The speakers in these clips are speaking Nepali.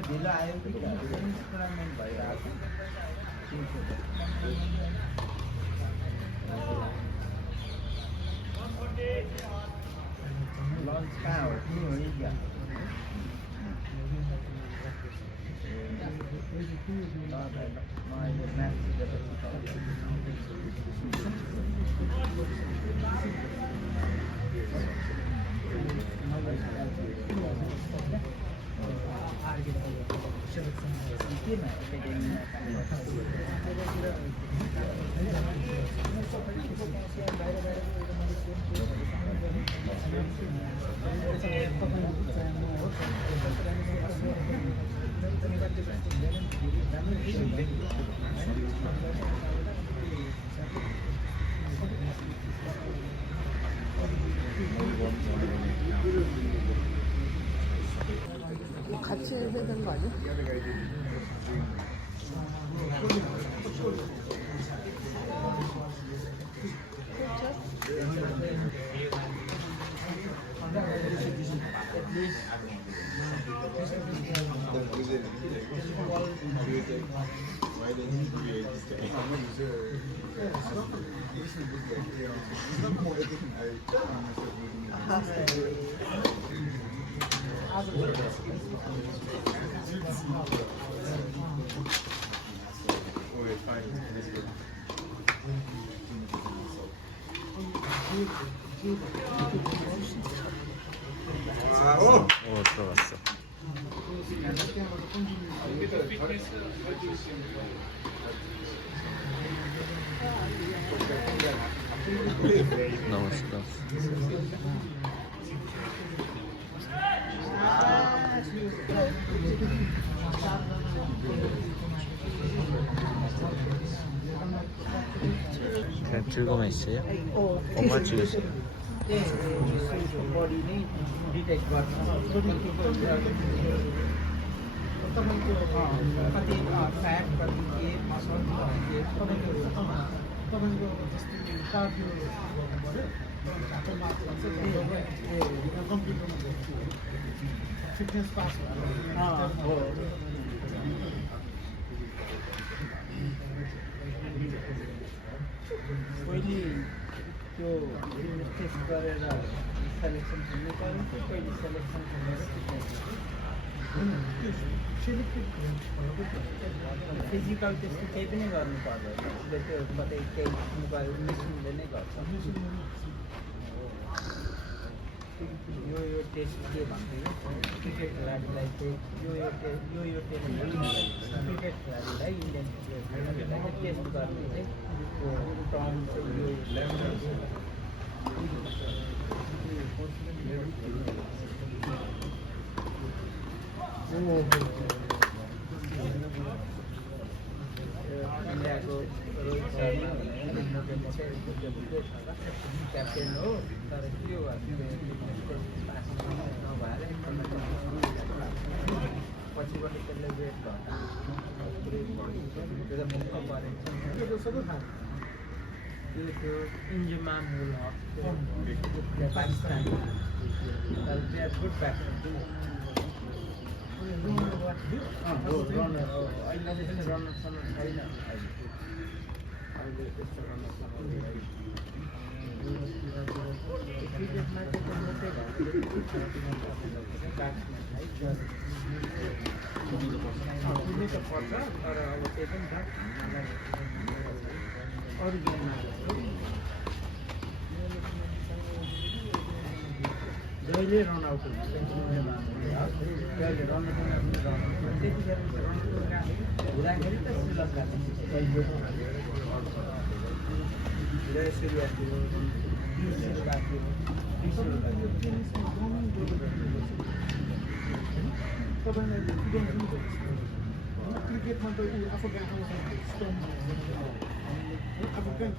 ढिलो आयो कि टुर्नामेन्ट भइरहेको लन्च कहाँ हो कि हो क्या अहिले म्याच 같이 해야 되는 거 아니야? 들어갔어. 나왔어. 그냥 들고만 있어요? 엄마 찍으세요. बडी नै डिटेक्ट गर्छ तपाईँको कति फ्याट कति के मसल कति के तपाईँको जस्तै कार्डियो गर्नु पऱ्यो घाँटो मार्फत चाहिँ कम्प्युटरमा गर्छु फिटनेस पास हो पहिले त्यो टेस्ट गरेर सेलेक्सन हुनु पऱ्यो कि पहिले सेलेक्सन गरेर फिजिकल टेस्ट केही पनि गर्नु पर्दैन उसले त्यो कतै केही मोबाइल मिसिनले नै गर्छ यो टेस्ट के भन्थ्यो क्रिकेट खेलाडीलाई चाहिँ यो टेस्ट क्रिकेट खेलाडीलाई इन्डियन क्रिकेट खेलाडीलाई टेस्ट गर्ने चाहिँ टर्म चाहिँ यो इन्डियाको रोहित शर्मा क्याप्टेन हो तर के हो नभएर पछिबाट त्यसले वेट घटाएको त्यो इन्जमान उल हक पाकिस्तान तर they are good batsman runner हो अहिले पनि रनर सनर छैन अहिले त्यस्तो रनर सनर क्रिकेटमा चाहिँ मात्रै ब्याट्सम्यान त पर्छ तर अब त्यही पनि छ अरू गेममा जहिले रन आउट हुन्छ जहिले रन त्यतिखेर रन हुँदाखेरि त श्रीलङ्का यसरी राख्यो, यसरी राख्यो, यसरी राख्यो। तपाईँलाई क्रिकेटमा त आफू गएको अब कहाँ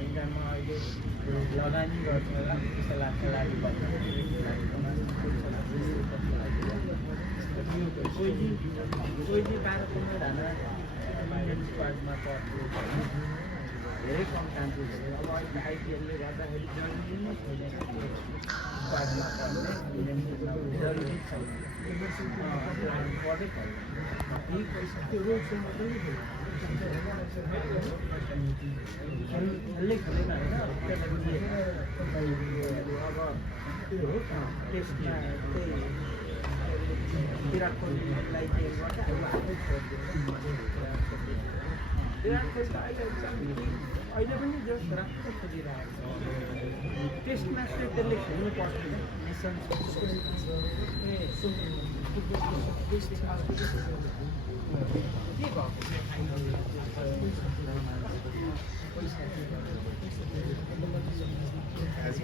इन्डियामा अहिले लगानी गर्छ होला त्यस्तो लाग्छ खेलाडी कोही 12-15 जना इन्डियन स्क्वाडमा पर्छ धेरै कम चान्सेस अब अहिले आइपिएलले गर्दाखेरि जरुरी नै छैन स्क्वाडमा पर्ने इन्डियन टिममा जरुरी छैन पढै छैन यही पैसा त्यो रोजमा पनि खेल्दै खेलेन होइन अब त्यसमा त्यही विराट कोहलीलाई चाहिँ गर्छ अब आफै छोडिदियो विराट कोहली अहिले पनि जस राम्रो खेलिरहेको छ टेस्ट म्याच चाहिँ त्यसले खेल्नु पर्दैन नेसन्स के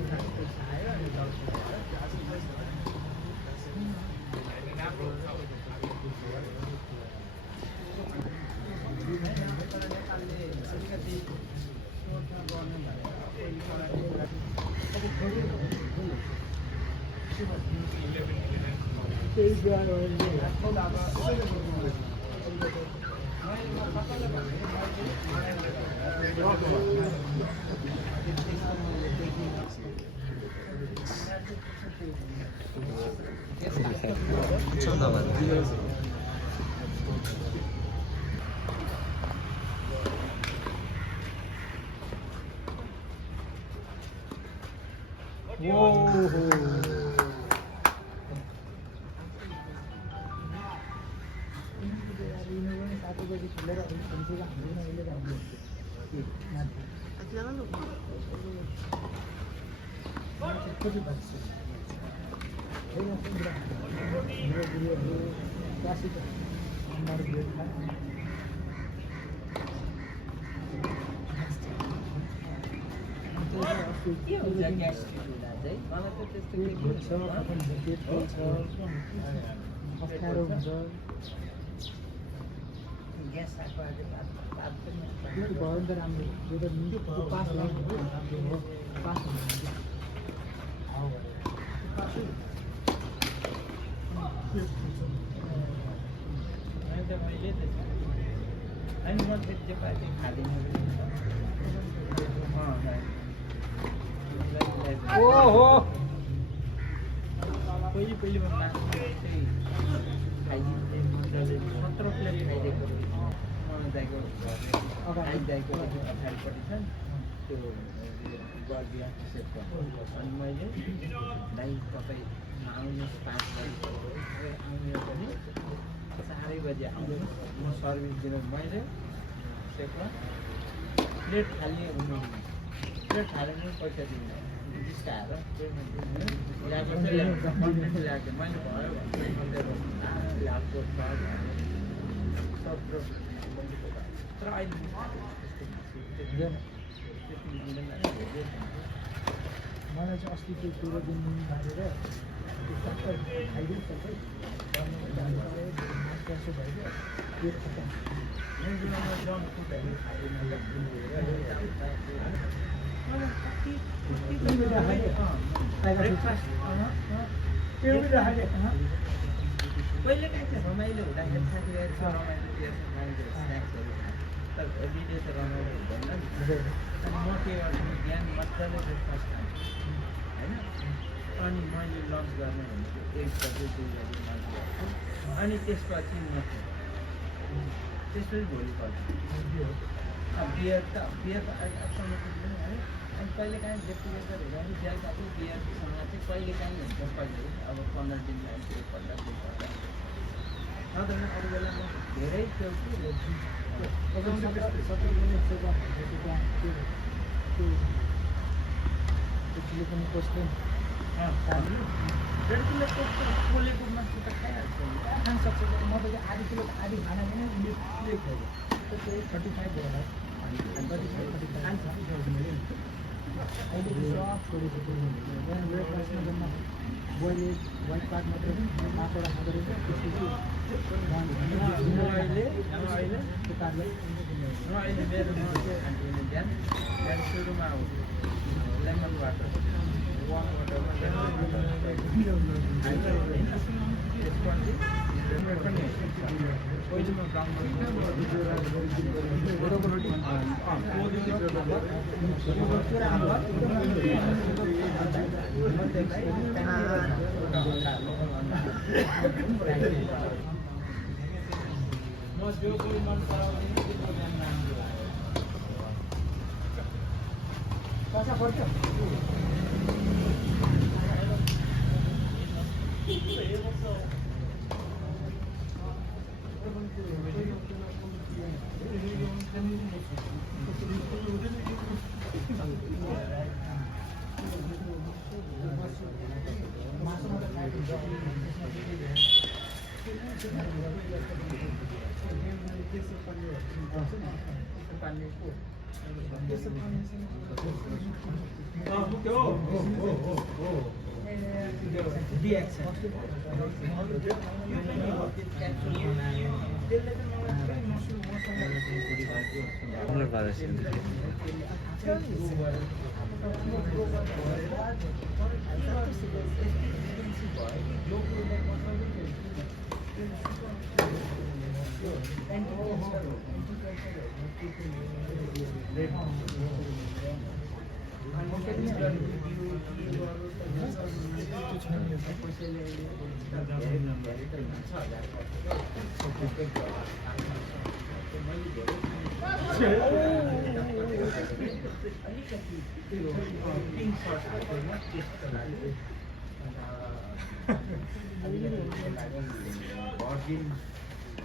भएको पैसा आयो अनि 엄청 남았네. के हुन्छ ग्यास्ट्रिक हुँदा चाहिँ मलाई त त्यस्तो अप्ठ्यारो हुन्छ ग्यास आएको आज भात पनि भयो नि त राम्रो जो त पास राम्रो पास मैले अनि म चपाती खाँदिनँ ओहो पहिले म मासु चाहिँ खाइदिन्थेँ मजाले 17 प्लेट खाइदिएको दाइको दाइको पछाडिपट्टि छ त्यो गरिदिया सेटको अनि मैले दाइ तपाईँ आउनुहोस् 5 बजी आउनु पनि 4 बजी आउनुहोस् म सर्भिस दिनु मैले सेटमा प्लेट खाल्ने हुनु प्लेट हालेर पैसा दिनु जिस्काएर ल्याएको मैले भयो ल्याएको तर अहिले मलाई चाहिँ अस्ति त्यो 13 दिन हालेर खाइदिन्छ त्यसो भयो त्यो खतम पहिले चाहिँ रमाइलो हुँदाखेरि साथीभाइ रमाइलो स्न्याक्सहरू तर एभ्रिडे त रमाइलो हुँदैन अनि म के गर्छु बिहान मजाले ब्रेकफास्ट खान्छु होइन अनि मैले लन्च गर्ने भनेको 1 बजी 2 बजी लन्च गर्छु अनि त्यसपछि म त्यसपछि भोलिपल्ट बियर त अहिलेसम्म पुग्दैन है अनि कहिले काहीँ गेट टुगेदर हुँदाखेरि बेलुका चाहिँ बियरसँग चाहिँ कहिले काहीँ हुन्छ कहिले अब 15 दिनमा एकपल्ट दुईपल्ट नत्र अरू बेला म धेरै खेल्छु पोस्टले डेढ किलो पोलेको मासु त खाइहाल्छ खान सक्छ म त आधी किलो आधी खाना पनि उसले खायो त्यसको 35 भयो होला अहिले सब छोडेको वेट लसमा जम्मा बोइले वाइट पार्ट मात्रै माटोबाट खाँदो रहेछ अहिले मेरो खान्थेन ध्यान त्यहाँ सुरुमा लेमन वाटर वार्म वाटरमा पहिलोमा पैसा पर्छ भर्जिन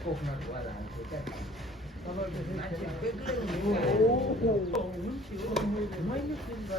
कोकोनट वाला हाल्छु क्या मैले फिल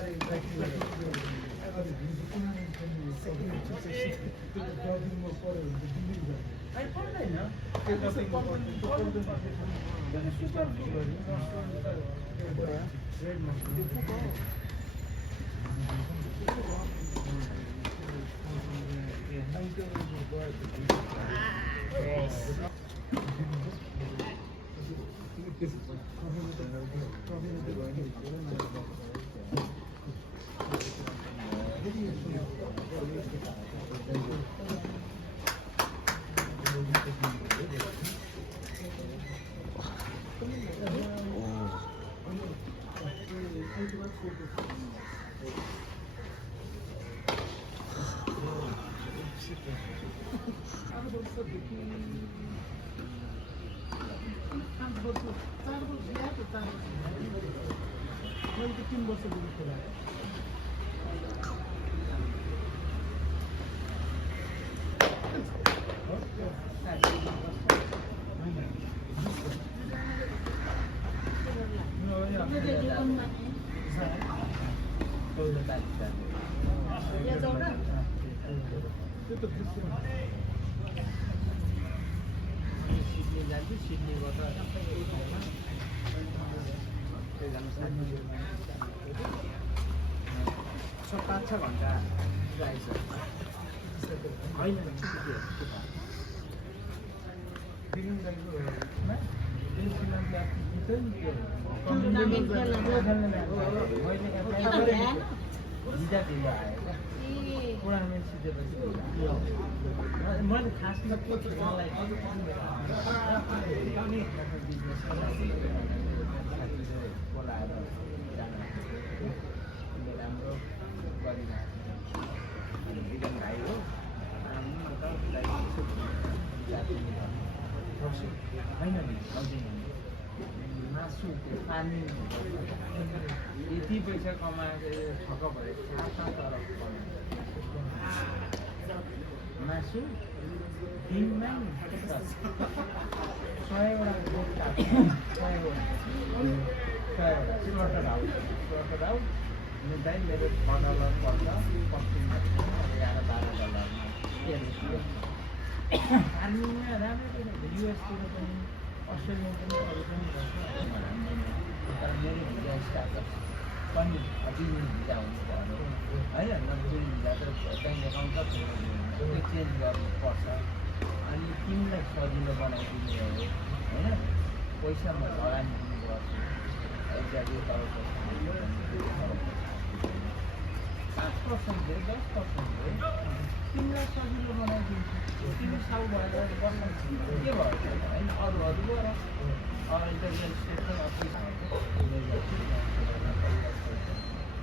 पाँच छ घन्टा ड्राइभ होइन टुर्नामेन्ट जितेपछि मैले खासमा के थियो मलाई बिजनेस बोलाएर जानु राम्रो गरिरहेको बिजन भाइ हो होइन नि मासु त्यो पानी यति पैसा कमाएको ठक्क भएर 7-7 अरब मासु दिनमा 100वटा बोट काट्छ 100वटा स्लटर हाउस दाइ मेरो $6 पर्छ पश्चिममा $11-12 फार्मिङमा राम्रो युएसतिर पनि अस्ट्रेलिया पनि अरू पनि तर मेरो भिजा स्टार्टअप पनि बिलिङ भिजा हुनु पर्यो होइन बिलिङ भिजा त ब्याङ्क एकाउन्ट त एक्सचेन्ज गर्नुपर्छ अनि तिमीलाई सजिलो बनाइदिने हो होइन पैसा म लगानी दिने गर्छु एक्ज्याक्टली तपाईँको 5% 10% तिमीलाई सजिलो बनाइदिन्छु तिमी साउ भएर बस्नु के भयो होइन अरूहरू गर अहिले त रियल इस्टेट पनि अस्ति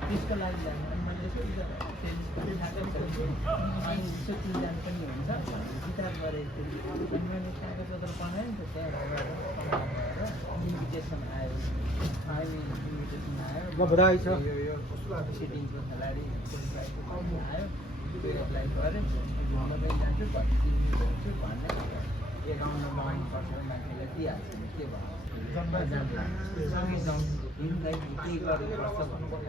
त्यसको लागि जानु अनि मैले अनि सोच्नु जानु पनि हुन्छ विचार गरेको थिएँ अनि मैले कागजपत्र बनाएँ नि त त्यहाँ इन्भिटेसन आयो इन्भिटेसन आयो बधाई छ सिटिङको खेलाडी आयो त्यो एप्लाई गरेँ म जान्छु भन्छु भन्ने एकाउन्टमा लगाउनुपर्छ मान्छेलाई दिइहाल्छ नि के भयो सँगै जाउँ हिँड्दै केही गर्नुपर्छ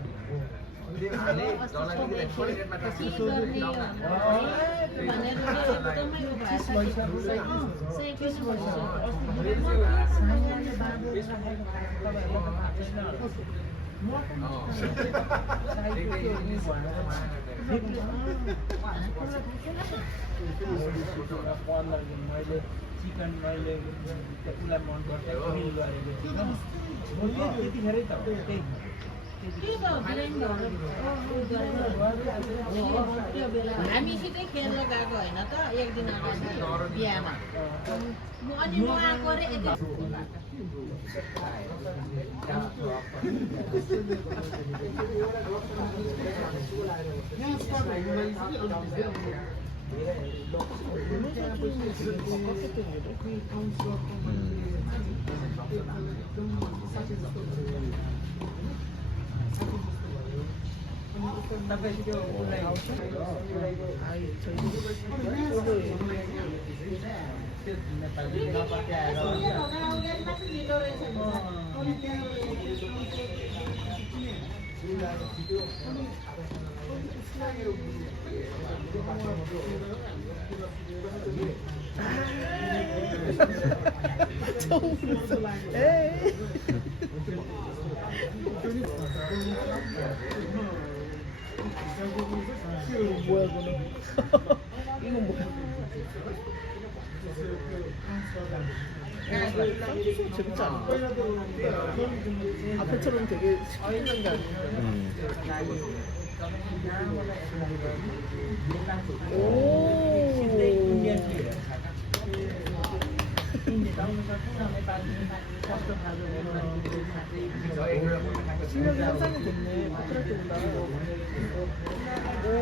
मैले चिकन मैले उसलाई मन पर्छ ग्रिल गरेको थिएँ त्यतिखेरै त हामीसितै खेल्न गएको होइन त एक दिन अगाडि बिहामा अनि म आएको रे तपाईँ त्यो उसलाई त्यो नेपाली नपत्याएर 재밌지 않아? 앞에처럼 되게 시키는 게 아니고. 오. 실력이 향상이 됐네. 파트라이트보다. 오.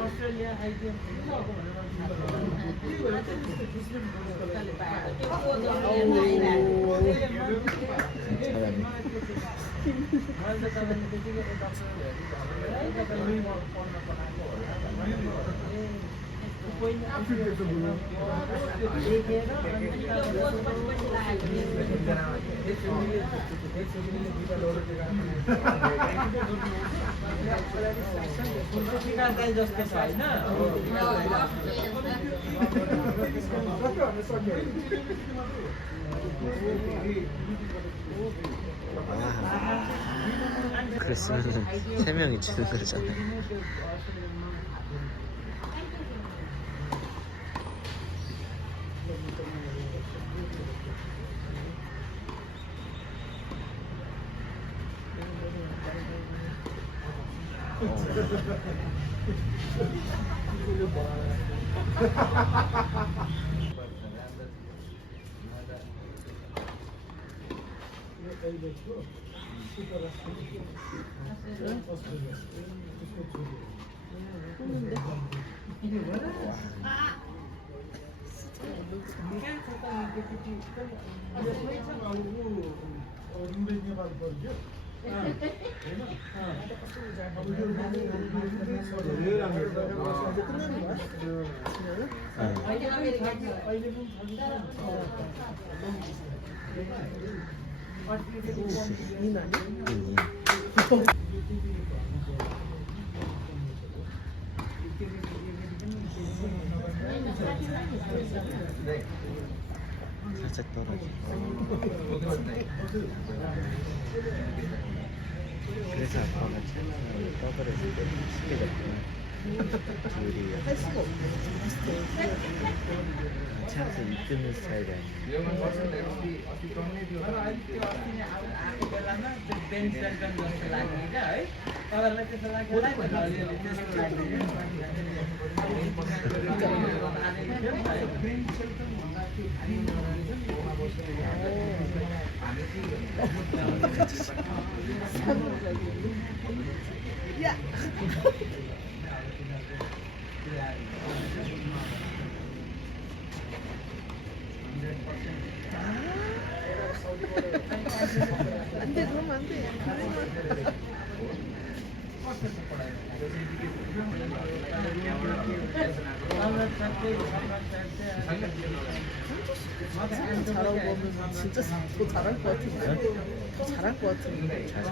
अस्ट्रेलिया आइडिया जस्तो छ होइन 그랬으면 3명이 치는 거잖아. अहिले अमेरिका छ। 살짝 떨어져. 그래서 아빠가 찬스를 떠버렸을 때 쉽게 됐구나. 둘이 할 수가 없네. 찬스 이끄는 스타일이 아니야. आएको बेलामा त्यो बेन्च सेल्टन जस्तो लाग्ने क्या है तपाईँहरूलाई त्यस्तो लाग्दैन अलिअलि त्यस्तो 안 돼, 그러면 안 돼. 잘하고 보면 진짜 더 잘할 것 같은데. 더 잘할 것 같은데. 자세.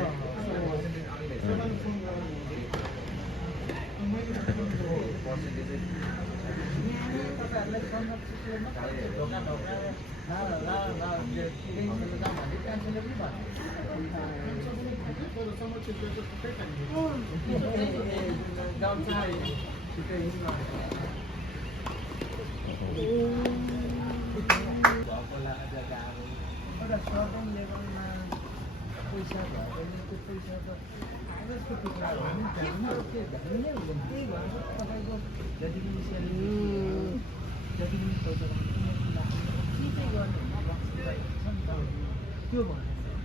त्यो भयो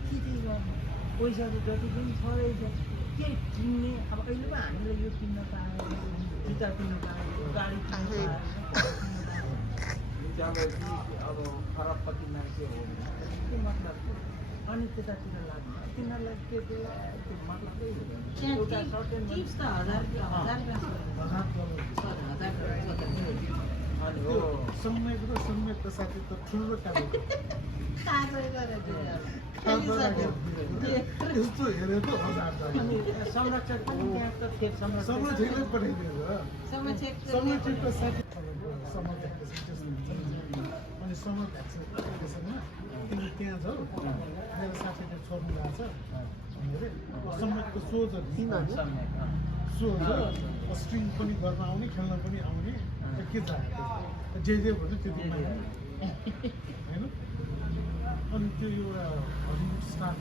चिजै गर्नु पैसाको जति पनि छ रहेछ केही किन्ने अब अहिले पो हामीले यो किन्न पाएँ जुत्ता किन्न पाएँ गाडी किन्न पाएँ अब खराब कति मान्छे हो के मतलब अनि त्यतातिर लाग्नु तिनीहरूलाई त्यो मतलबै हुँदैन एउटा सर्टेन टिप्स त 1000 अनि हो सम्यक र सम्यकको साथै त ठुलो काम हो। यस्तो हेऱ्यो त 1000 अनि संरक्षक पनि त्यहाँ त खेत संरक्षक संरक्षकले पठाइदिएको संरक्षकको साथी अनि समर भ्याक्सिनेसनमा तिमी त्यहाँ जाऊ मेरो साथीले छोड्नु गएको छ भनेर सम्यकको सोचहरू सोच स्ट्रिङ पनि गर्न आउने खेल्न पनि आउने के चाहेको जे भन्यो त्यति होइन अनि त्यो एउटा हलिउड स्टार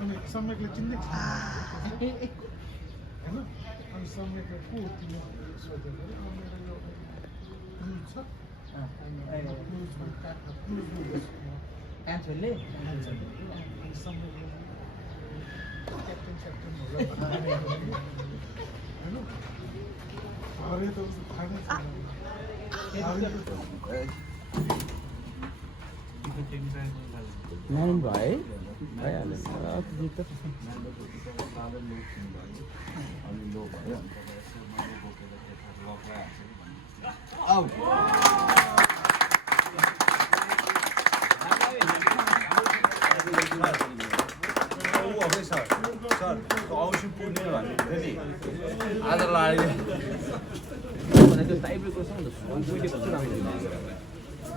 अनि सम्यकले चिन्दै होइन अनि सम्यकले को तिमी सोचेको मेरो यो क्रुज छ कान्छोले अनि सम्यकले क्याप्टेन स्याप्टेन होइन हरे त उसको थाहा नाइन भाइ भइहाल्छ जित्छ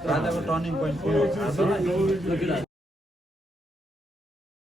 राजाको टर्निङ पोइन्ट